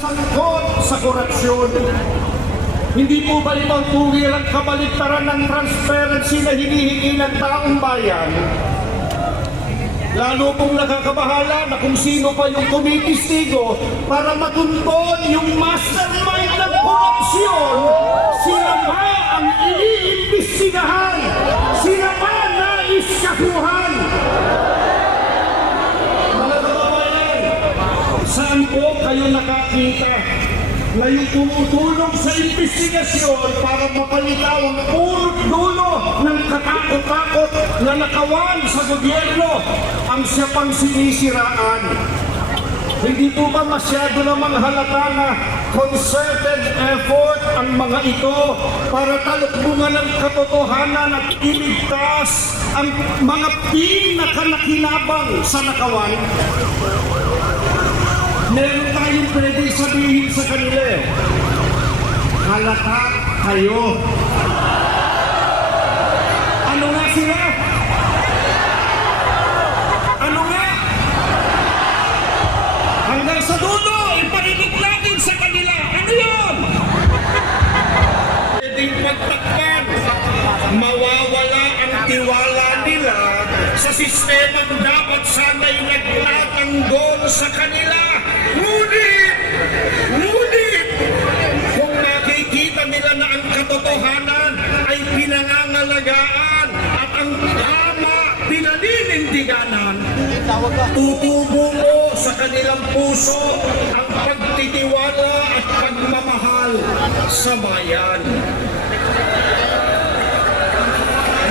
sangkot sa korupsyon. Hindi po ba ibang tuwir ang kabaligtaran ng transparency na hinihingi ng taong bayan? Lalo pong nakakabahala na kung sino pa yung kumitistigo para matunton yung mastermind ng korupsyon. Sila ba ang iniimbestigahan? Sila ba naiskakuhan? Mga kababayan, saan po kayo nakakita na yung tumutulong sa investigasyon para mapalitaw ang punot dulo ng katakot-takot na nakawan sa gobyerno ang siya pang sinisiraan? Hindi po ba masyado namang halata na concerted effort ang mga ito para talukbungan ng katotohanan at iligtas ang mga pinakanakinabang sa nakawan? Meron tayong pwede sabihin sa kanila, halata kayo. Ano nga sila? Ano nga? Hanggang sa dulo, iparinig natin sa kanila. Ano yun? Pwedeng pagtakpan, mawawala ang tiwala nila sa sistemang dapat sana'y nagtatanggol sa kanila. Ngunit, kung nakikita nila na ang katotohanan ay pinangangalagaan at ang tama pinaninindiganan, tutubo sa kanilang puso ang pagtitiwala at pagmamahal sa bayan.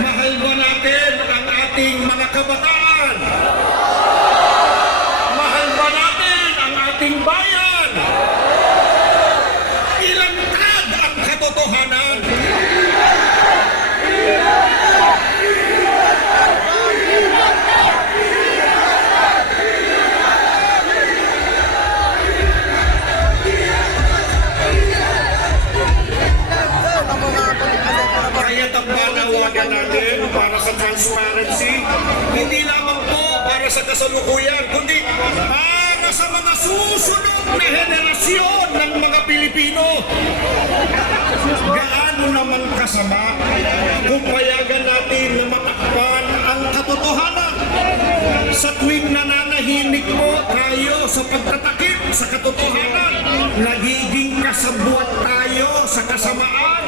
Mahal ba natin ang ating mga kabataan? Mahal ba natin ang ating bayan? Ilantad ang katotohanan. Kaya panawagan natin para sa transparency, hindi lamang po para sa kasalukuyan, kundi para sa mga susunod na henerasyon ng mga Pilipino. Gaano naman kasama kung payagan natin na matakpan ang katotohanan? Sa tuwing nananahimik mo tayo sa pagtatakip sa katotohanan, nagiging kasabwat tayo sa kasamaan.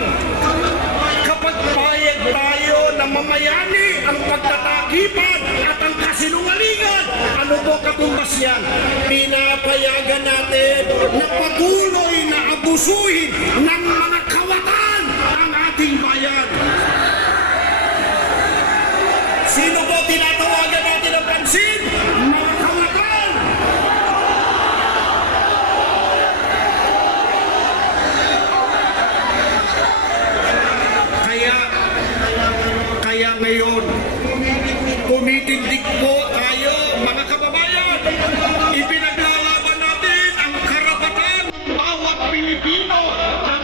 Kapag payag tayo na mamayani ang pagtatakipan at ang kasinungalingan, ano po katumbas yan? Pinapayagan natin na patuloy na abusuhin ng mga kawatan ang ating bayan. Sino po tinatawagan natin ang pansin? Mga kawatan! Kaya ngayon, tumitindig po tayo, mga kababayan. Ipinaglalaban natin ang karapatan ng bawat Pilipino na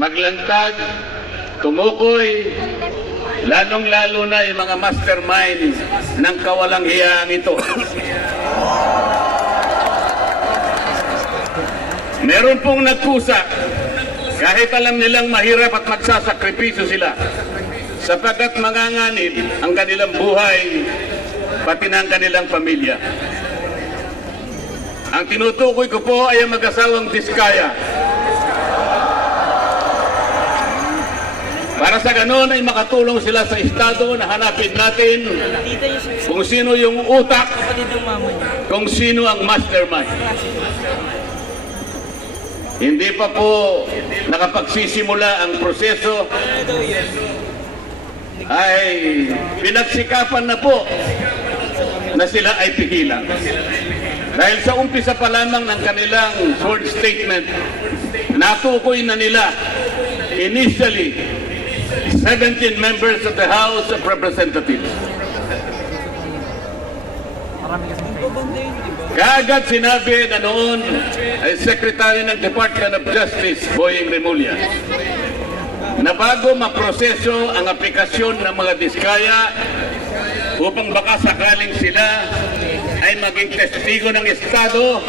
maglantad, tumukoy, lalong-lalo na yung mga mastermind ng kawalang hiyang ito. Meron pong nagkusa kahit alam nilang mahirap at magsasakripisyo sila sapagkat manganganib ang kanilang buhay pati ng kanilang pamilya. Ang tinutukoy ko po ay ang mag-asawang Diskaya. Para sa ganon ay makatulong sila sa Estado na hanapin natin kung sino yung utak, kung sino ang mastermind. Hindi pa po nakapagsisimula ang proseso, ay pinagsikapan na po na sila ay pigilan. Dahil sa umpisa pa lamang ng kanilang short statement, natukoy na nila initially 17 members of the House of Representatives. Kaagad sinabi na noon ay Secretary ng Department of Justice, Boying Remulla, na bago maproseso ang aplikasyon ng mga Diskaya upang baka sakaling sila ay maging testigo ng Estado,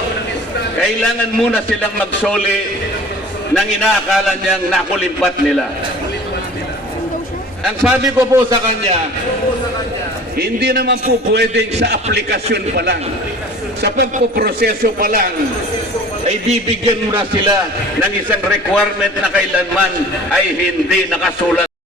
kailangan muna silang magsoli ng inaakala niyang nakulimpat nila. Ang sabi ko po sa kanya, hindi naman po pwedeng sa aplikasyon pa lang, sa pagpoproseso pa lang, ay bibigyan mo na sila ng isang requirement na kailanman ay hindi nakasulat